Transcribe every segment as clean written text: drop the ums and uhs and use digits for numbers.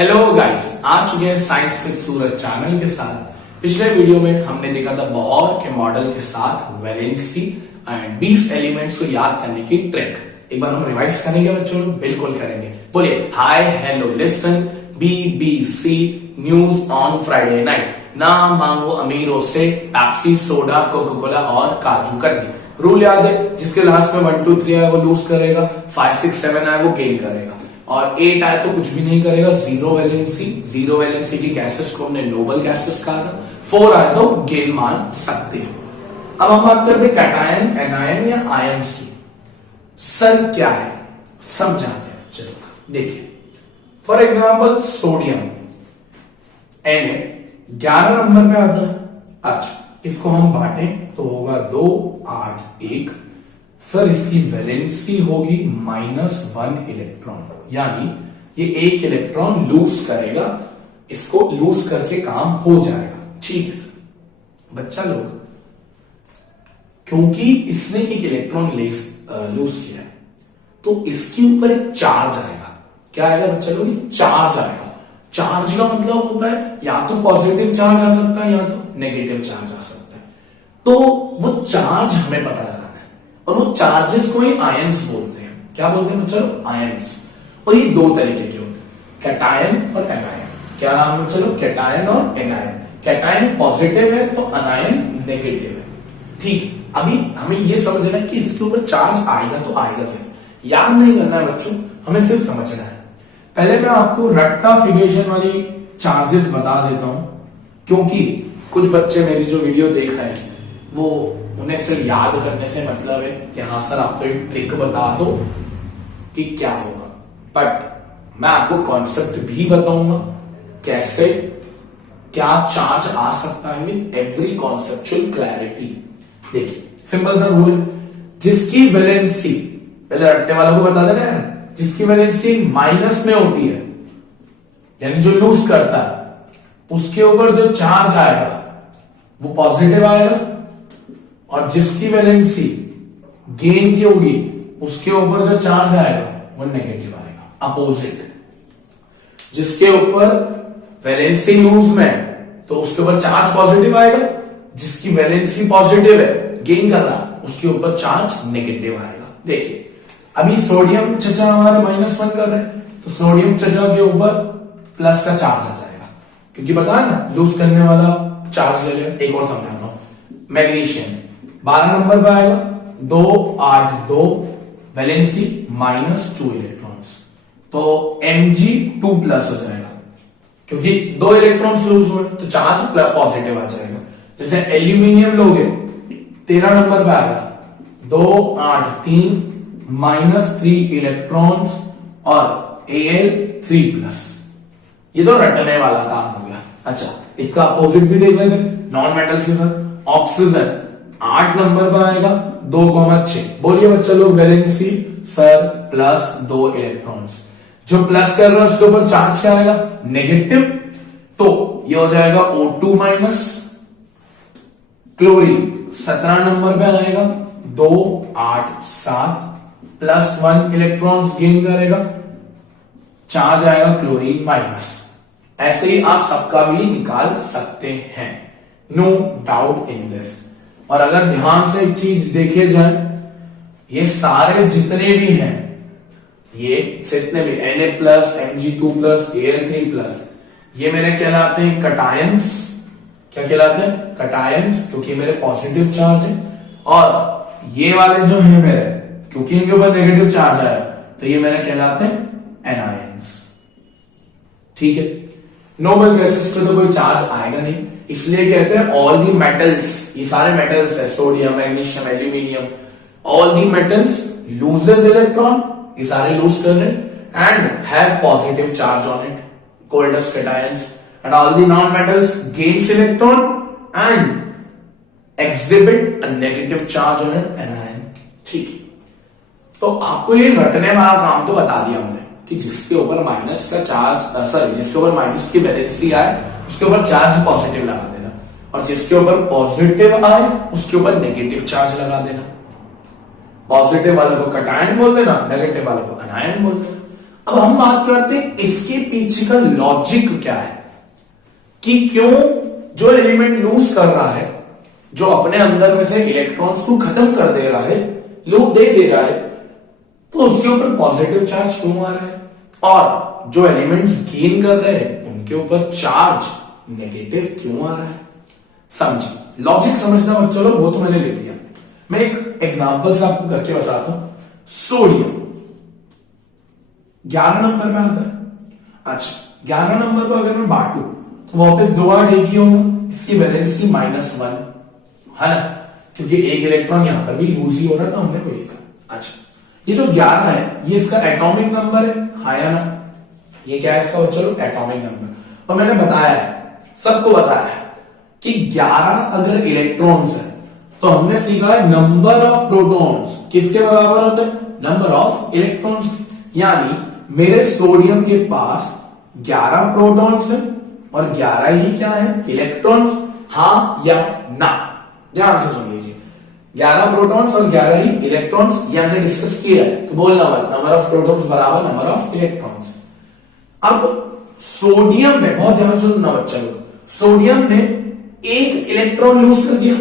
Hello guys, आ चुके हैं science with Suraj channel के साथ। पिछले वीडियो में हमने देखा था बोहर के मॉडल के साथ वैलेंसी एंड 20 एलिमेंट्स को याद करने की ट्रिक। एक बार हम रिवाइज करेंगे बच्चों, बिल्कुल करेंगे। बोलिए hi hello listen BBC news on Friday night. ना मांगो अमीरों से पेप्सी सोडा कोका कोला और काजू कतली। रूल याद है, जिसके लास्ट में 1 2 3 आए वो लूज करेगा, 5 6 7 आए वो गेन करेगा और 8 आए तो कुछ भी नहीं करेगा। जीरो वैलेंसी की गैसेस को हमने नोबल गैसेस कहा था। 4 आए तो गेन मान सकते हो। अब हम बात करते हैं कैटायन, एनायन या आयंस की। सर क्या है समझाते हैं। चलो देखिए, for example sodium Na 11 number पे आता है। अच्छा, इसको हम बांटे तो होगा 2 8 1। सर इसकी वैलेंसी होगी -1 इलेक्ट्रॉन, यानी ये 1 इलेक्ट्रॉन लूज करेगा, इसको लूज करके काम हो जाएगा। ठीक है सर। बच्चा लोग, क्योंकि इसने 1 इलेक्ट्रॉन लूज किया तो इसके ऊपर एक चार्ज आएगा। क्या आएगा बच्चा लोग? चार्ज आएगा। चार्ज का मतलब होता है या तो पॉजिटिव चार्ज आ सकता है या तो नेगेटिव चार्ज आ सकता है। तो वो चार्ज हमें पता लगाना है और वो चार्जेस को ही आयंस बोलते हैं। क्या बोलते हैं बच्चों? आयंस। और ये 2 तरीके के होते हैं, कैटायन और एनायन। क्या नाम है चलो? कैटायन और एनायन। कैटायन पॉजिटिव है तो अनायन नेगेटिव है। ठीक, अभी हमें ये समझना है कि इसके ऊपर चार्ज आएगा तो आएगा कैसे। याद नहीं करना है बच्चों, हमें सिर्फ समझना है। पहले मैं आपको रेक्टाफिकेशन वाली चार्जेस बता देता हूं, क्योंकि कुछ बच्चे मेरी जो वीडियो देख रहे हैं वो उन्हें सिर्फ याद करने से मतलब है कि हाँ सर आप तो एक ट्रिक बता दो कि क्या होगा, बट मैं आपको कॉन्सेप्ट भी बताऊंगा कैसे क्या चार्ज आ सकता है विद एवरी कॉन्सेप्चुअल क्लैरिटी। देखिए सिंपल सा रूल, जिसकी वैलेंसी, पहले रट्टे वालों को बता देना है, जिसकी वैलेंसी माइनस में होती है यानी जो लूज करता है, उसके ऊपर जो चार्ज आएगा वो पॉजिटिव आएगा, और जिसकी वैलेंसी गेन की होगी उसके ऊपर जो चार्ज आएगा वो नेगेटिव आएगा, अपोजिट। जिसके ऊपर वैलेंसी लूज में तो उसके ऊपर चार्ज पॉजिटिव आएगा, जिसकी वैलेंसी पॉजिटिव है गेन कर रहा उसके ऊपर चार्ज नेगेटिव आएगा। देखिए अभी सोडियम चचा हमारे -1 कर रहे हैं तो सोडियम चचा के ऊपर प्लस का चार्ज आ जाएगा, क्योंकि बता ना लूज करने वाला चार्ज ले ले। एक और समझाता हूं, मैग्नीशियम 12 नंबर पे आएगा, 2 8 2 वैलेंसी -2 इलेक्ट्रॉन्स, तो Mg2+ हो जाएगा, क्योंकि 2 इलेक्ट्रॉन्स लूज हुए तो चार्ज पॉजिटिव आ जाएगा। जैसे एल्यूमिनियम लोगे 13 नंबर पे आएगा, 2 8 3 -3 इलेक्ट्रॉन्स और Al3+। ये तो रटने वाला काम हो गया। अच्छा, इसका अपोजिट भी देख लेंगे, नॉन मेटल्स के साथ। ऑक्सीजन 8 नंबर पर आएगा, 2,6। बोलिए बच्चा लोग वैलेंसी सर +2 इलेक्ट्रॉन्स। जो प्लस कर रहा है उसके ऊपर चार्ज क्या आएगा? नेगेटिव, तो ये हो जाएगा O2-। क्लोरीन 17 नंबर पे आएगा, 2 8 7 +1 इलेक्ट्रॉन्स गेन करेगा, चार्ज आएगा क्लोरीन माइनस। ऐसे ही आप सबका भी निकाल सकते हैं, नो डाउट इन दिस। और अगर ध्यान से एक चीज देखे जाए, ये सारे जितने भी हैं, ये जितने भी Na+, Mg2+, Al3+, ये मेरे कहलाते हैं कैटायंस। क्या कहलाते हैं? कैटायंस, क्योंकि मेरे पॉजिटिव चार्ज है। और ये वाले जो है मेरे, क्योंकि इनके ऊपर नेगेटिव चार्ज आया तो ये मेरे कहलाते हैं एनायंस। ठीक है, नोबल गैसेस पे तो कोई चार्ज आएगा नहीं, इसलिए कहते हैं ऑल दी मेटल्स, ये सारे मेटल्स है, sodium magnesium aluminium, all the metals loses electron, ये सारे लूज कर रहे हैं and have positive charge on it, called as cations. And all the non metals gains electron and exhibit a negative charge on it, anion. ठीक है, तो आपको ये रटने वाला काम तो बता दिया मैंने कि जिसके ऊपर माइनस का चार्ज, जिसके ऊपर माइनस की वैलेंसी आए उसके ऊपर चार्ज पॉजिटिव लगा देना, और जिसके ऊपर पॉजिटिव आए उसके ऊपर नेगेटिव चार्ज लगा देना। पॉजिटिव वाले को कैटायन बोल देना, नेगेटिव वाले को अनायन बोल देना। अब हम बात करते हैं इसके पीछे का लॉजिक क्या है कि क्यों जो एलिमेंट लूज कर रहा है, जो अपने अंदर में से इलेक्ट्रॉन्स को खत्म कर दे रहा है, दे रहा है, तो उसके ऊपर पॉजिटिव चार्ज क्यों आ रहा है, और जो एलिमेंट्स गेन कर रहे हैं उनके ऊपर चार्ज नेगेटिव क्यों आ रहा है। समझिए, लॉजिक समझना मत, चलो वो तो मैंने ले लिया। मैं एक एग्जांपल से आपको करके बताता हूं। सोडियम 11 नंबर में आता है। अच्छा, 11 नंबर को अगर मैं बांटू तो वापस 2 8 एक ही होगा, इसकी वैलेंसी -1 है ना, क्योंकि एक इलेक्ट्रॉन यहां पर भी लूज ही हो रहा था, हमने को एक। अच्छा, ये जो 11 है ये इसका एटॉमिक नंबर है, हाँ या ना, ये क्या है इसका, चलो एटॉमिक नंबर। और मैंने बताया है, सबको बताया है कि 11 अगर इलेक्ट्रॉन्स है तो हमने सीखा है नंबर ऑफ प्रोटॉन्स किसके बराबर होता है, नंबर ऑफ इलेक्ट्रॉन्स। यानी मेरे सोडियम के पास 11 प्रोटॉन्स है और 11 ही क्या है, इलेक्ट्रॉन्स, हाँ या ना, ध्यान से सुन लीजिए। 11 प्रोटॉन्स और 11 ही इलेक्ट्रॉन्स, ये हमने डिस्कस किया है, तो बोलना मत, नंबर ऑफ प्रोटॉन्स बराबर नंबर ऑफ इलेक्ट्रॉन्स। अब सोडियम में, बहुत ध्यान से सुनना बच्चा लोग, सोडियम ने एक इलेक्ट्रॉन लूज कर दिया,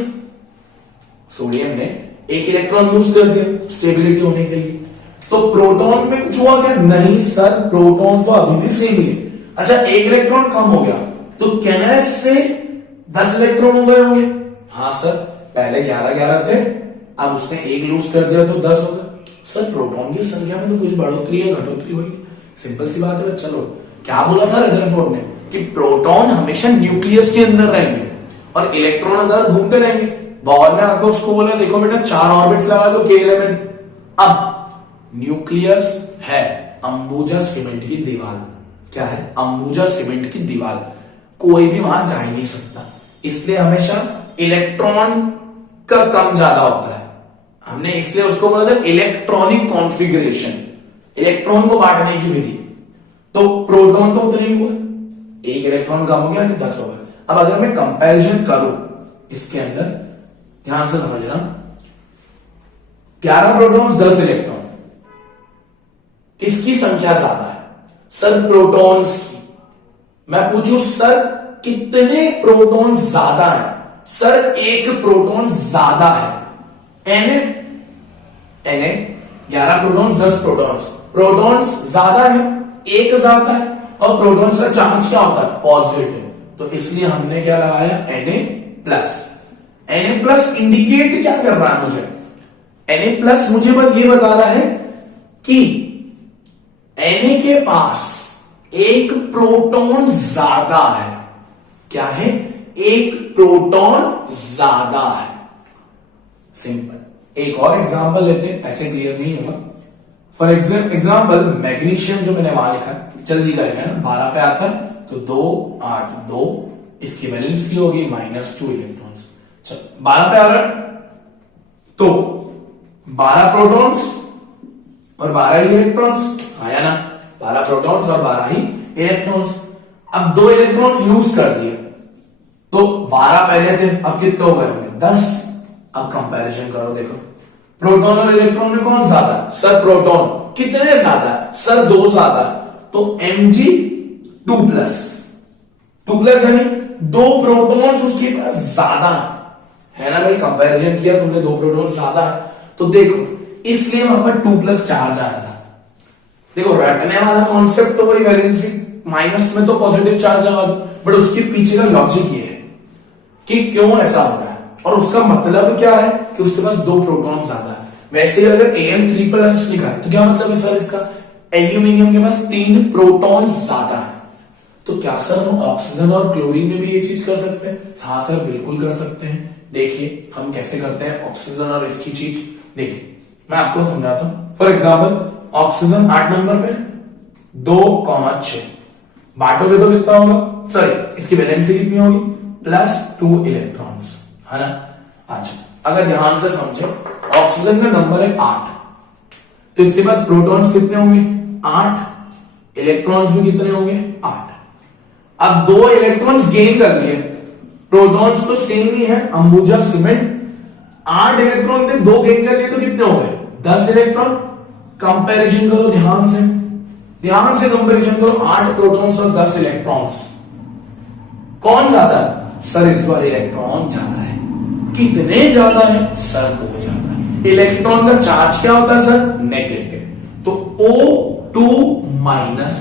सोडियम ने एक इलेक्ट्रॉन लूज कर दिया स्टेबिलिटी होने के लिए, तो प्रोटॉन में कुछ हुआ क्या, नहीं सर, प्रोटॉन तो अभी भी सेम ही है। अच्छा, एक इलेक्ट्रॉन कम हो गया तो कैन से 10 इलेक्ट्रॉन हो गए होंगे, हाँ सर, पहले 11 थे, अब उसने एक लूज कर दिया तो 10 हो गए। सर प्रोटॉन की संख्या में तो कुछ बढ़ोतरी या घटोतरी हुई, सिंपल सी बात है। चलो, क्या बोला था रदरफोर्ड ने कि प्रोटॉन हमेशा न्यूक्लियस के अंदर रहेंगे और इलेक्ट्रॉन अंदर घूमते रहेंगे। बोहर ने आकर उसको बोला, देखो बेटा 4 ऑर्बिट्स लगा दो K11। अब न्यूक्लियस है अंबुजा सीमेंट की दीवार, क्या है, अंबुजा सीमेंट की दीवार, कोई भी वहां जा ही नहीं सकता, इसलिए हमेशा इलेक्ट्रॉन का कम ज्यादा होता है। हमने इसलिए उसको बोला था इलेक्ट्रॉनिक कॉन्फ़िगरेशन, इलेक्ट्रॉन को बांटने की विधि। तो प्रोटॉन तो उतना ही हुआ, एक इलेक्ट्रॉन कम हो गया, 10 हो गया। अब अगर मैं कंपैरिजन करूं इसके अंदर, ध्यान से समझना, 11 प्रोटॉन्स 10 इलेक्ट्रॉन, किसकी संख्या ज्यादा है, सर प्रोटॉन्स की। मैं पूछूं सर कितने प्रोटॉन ज्यादा है, सर एक प्रोटॉन ज्यादा है, Na 11 प्रोटॉन्स 10 प्रोटॉन्स, प्रोटॉन्स ज्यादा है, एक ज्यादा है, और प्रोटॉन्स का चार्ज क्या होता है, पॉजिटिव, तो इसलिए हमने क्या लगाया Na+। Na+ इंडिकेट क्या कर रहा है मुझे, Na+ मुझे बस ये बता रहा है कि Na के पास एक प्रोटॉन ज्यादा है, क्या है, एक प्रोटॉन ज्यादा है, सिंपल। एक और एग्जांपल लेते हैं, ऐसे क्लियर नहीं होगा। फॉर एग्जांपल मैग्नीशियम जो मैंने वहां लिखा, जल्दी करेंगे ना, 12 पे आता है तो 2 8 2, इसकी वैलेंसी होगी -2 इलेक्ट्रॉन्स। चलो 12 पे आ रहा है तो 12 प्रोटॉन्स और 12 ही इलेक्ट्रॉन्स, आया ना, 12 प्रोटॉन्स और 12 ही इलेक्ट्रॉन्स। अब 2 इलेक्ट्रॉन्स लूज कर दिए तो 12 पहले थे, अब कितने हो गए होंगे, 10। अब कंपैरिजन करो, देखो प्रोटॉन और इलेक्ट्रॉन में कौन ज्यादा है, सर प्रोटॉन। कितने ज्यादा है, सर 2 ज्यादा है, तो Mg 2+ है नहीं, 2 प्रोटॉन्स उसके पास ज्यादा है ना भाई, कंपैरिजन किया तुमने, 2 प्रोटॉन्स ज्यादा है, तो देखो इसलिए वहां पर 2+ चार्ज आया था। देखो रटने वाला कॉन्सेप्ट तो वही, वैलेंसी माइनस में तो पॉजिटिव चार्ज लगा दो, बट उसके पीछे का लॉजिक ये है कि क्यों ऐसा हो रहा है, और उसका मतलब क्या है कि उसके पास 2 प्रोटॉन ज्यादा है। वैसे अगर Am3+ लिखा है तो क्या मतलब है सर इसका, एल्यूमिनियम के पास 3 प्रोटॉन ज्यादा है। तो क्या सर हम ऑक्सीजन और क्लोरीन में भी ये चीज कर सकते हैं, हाँ सर बिल्कुल कर सकते हैं। देखिए हम कैसे करते हैं ऑक्सीजन और इसकी चीज, देखिए मैं आपको समझाता हूं। फॉर एग्जाम्पल ऑक्सीजन 8 नंबर पे 2,6 बांटोगे तो कितना होगा, सॉरी इसकी वैलेंसी कितनी होगी, +2 इलेक्ट्रॉन्स, है ना। अच्छा अगर ध्यान से समझे, ऑक्सीजन का नंबर है 8, तो इसके पास प्रोटॉन्स कितने होंगे, 8, इलेक्ट्रॉन्स भी कितने होंगे, 8। अब 2 इलेक्ट्रॉन्स गेन कर लिए, प्रोटॉन्स तो सेम ही है, अंबुजा सीमेंट, 8 इलेक्ट्रॉन थे, 2 गेन कर लिए तो कितने हो गए, 10 इलेक्ट्रॉन। कंपैरिजन करो ध्यान से, ध्यान से कंपैरिजन करो, 8 प्रोटॉन्स और 10 इलेक्ट्रॉन्स, कौन ज्यादा है? सर इस बार इलेक्ट्रॉन ज्यादा है। कितने ज्यादा है? सर 2 ज्यादा है। इलेक्ट्रॉन का चार्ज क्या होता है सर? नेगेटिव। तो O2 माइनस,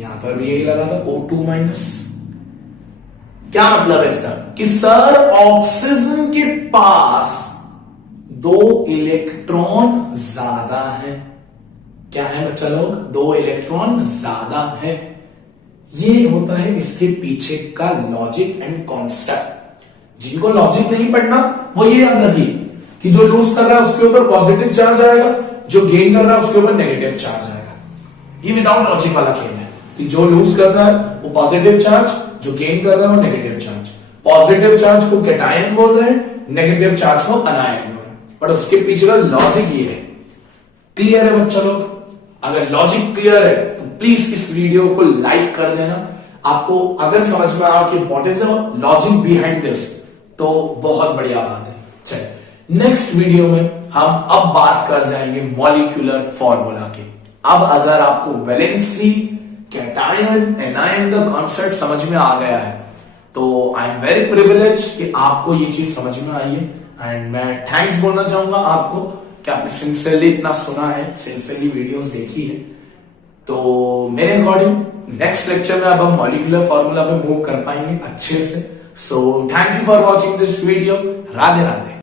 यहां पर भी यही लगा था O2 माइनस। क्या मतलब है इसका? कि सर ऑक्सीजन के पास 2 इलेक्ट्रॉन ज्यादा है। क्या है बच्चा लोग? 2 इलेक्ट्रॉन ज्यादा है। ये होता है इसके पीछे का लॉजिक एंड कॉन्सेप्ट। जिनको लॉजिक नहीं पढ़ना वो ये याद रखिए कि जो लूज कर रहा है उसके ऊपर पॉजिटिव चार्ज आएगा, जो गेन कर रहा है उसके ऊपर नेगेटिव चार्ज आएगा। ये विदाउट लॉजिक वाला खेल है कि जो लूज कर रहा है वो पॉजिटिव चार्ज, जो गेन कर रहा है वो नेगेटिव चार्ज। पॉजिटिव चार्ज को कैटायन बोल रहे हैं, नेगेटिव चार्ज को अनायन बोल रहे हैं। बट उसके पीछे का लॉजिक ये है। क्लियर है बच्चा लोग? अगर लॉजिक क्लियर है तो प्लीज इस वीडियो को लाइक कर देना। आपको अगर समझ में आया कि what is the logic behind this, तो बहुत बढ़िया बात है। चलिए नेक्स्ट वीडियो में हम अब बात कर जाएंगे मॉलिक्यूलर फॉर्मूला के। अब अगर आपको वैलेंसी, कैटायन, एनायन का कॉन्सेप्ट समझ में आ गया है तो आई एम वेरी प्रिविलेज कि आपको ये चीज समझ में आई है। एंड मैं थैंक्स बोलना चाहूंगा आपको कि आपने सिंसियरली इतना सुना है, सिंसियरली वीडियोस देखी है। तो मेरे अकॉर्डिंग नेक्स्ट लेक्चर में अब हम मॉलिक्यूलर फॉर्मूला पे मूव कर पाएंगे अच्छे से। So thank you for watching this video. Radhe Radhe.